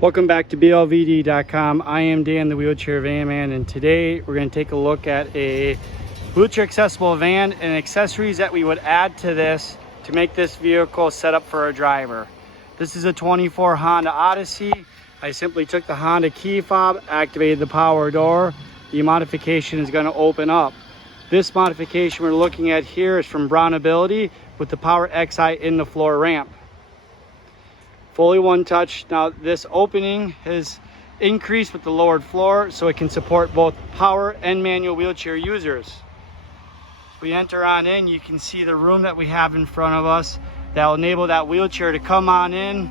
Welcome back to BLVD.com. I am Dan, the wheelchair van man, and today we're going to take a look at a wheelchair accessible van and accessories that we would add to this to make this vehicle set up for a driver. This is a 24 Honda Odyssey. I simply took the Honda key fob, activated the power door. The modification is going to open up. This modification we're looking at here is from Brown Ability with the Power XI in the floor ramp. Fully one touch. Now this opening has increased with the lowered floor so it can support both power and manual wheelchair users. If we enter on in, you can see the room that we have in front of us that will enable that wheelchair to come on in,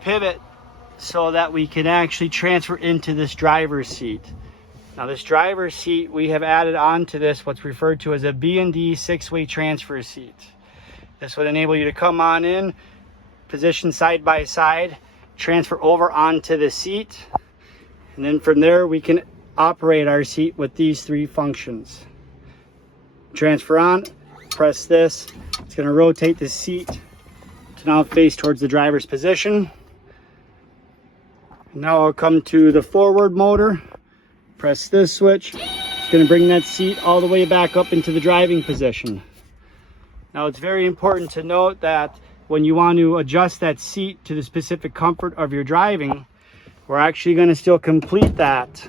pivot so that we can actually transfer into this driver's seat. Now this driver's seat, we have added onto this what's referred to as a B&D 6-way transfer seat. This would enable you to come on in, position side by side, transfer over onto the seat, and then from there we can operate our seat with these three functions. Transfer on, press this, it's going to rotate the seat to now face towards the driver's position. Now I'll come to the forward motor, press this switch, it's going to bring that seat all the way back up into the driving position. Now it's very important to note that when you want to adjust that seat to the specific comfort of your driving, we're actually going to still complete that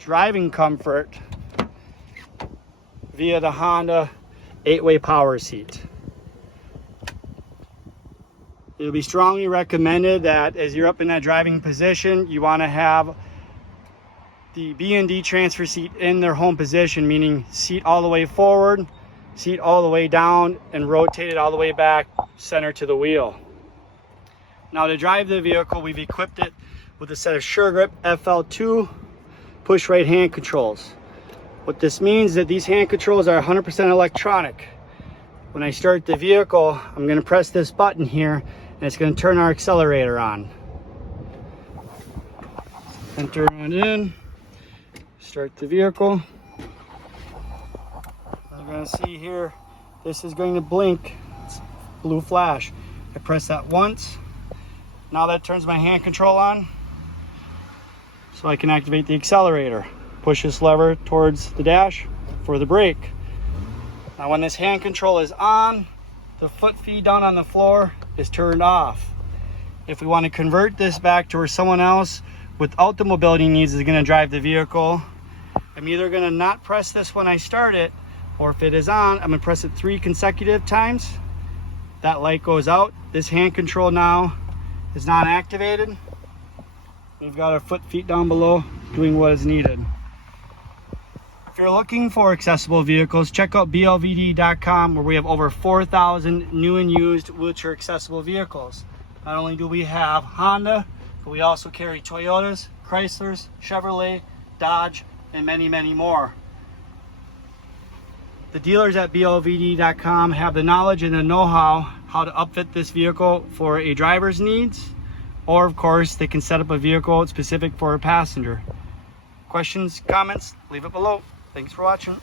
driving comfort via the Honda 8-way power seat. It'll be strongly recommended that as you're up in that driving position, you want to have the B&D transfer seat in their home position, meaning seat all the way forward, seat all the way down, and rotate it all the way back center to the wheel. Now to drive the vehicle, we've equipped it with a set of SureGrip FL2 push right hand controls. What this means is that these hand controls are 100% electronic. When I start the vehicle, I'm going to press this button here and it's going to turn our accelerator on. Enter on in, start the vehicle. You're going to see here, this is going to blink. It's blue flash. I press that once. Now that turns my hand control on, so I can activate the accelerator. Push this lever towards the dash for the brake. Now when this hand control is on, the foot feed down on the floor is turned off. If we want to convert this back to where someone else without the mobility needs is going to drive the vehicle, I'm either going to not press this when I start it, or if it is on, I'm going to press it 3 consecutive times. That light goes out. This hand control now is not activated. We've got our foot feet down below doing what is needed. If you're looking for accessible vehicles, check out BLVD.com, where we have over 4,000 new and used wheelchair accessible vehicles. Not only do we have Honda, but we also carry Toyotas, Chryslers, Chevrolet, Dodge, and many, many more. The dealers at BLVD.com have the knowledge and the know-how how to upfit this vehicle for a driver's needs, or of course they can set up a vehicle specific for a passenger. Questions, comments, leave it below. Thanks for watching.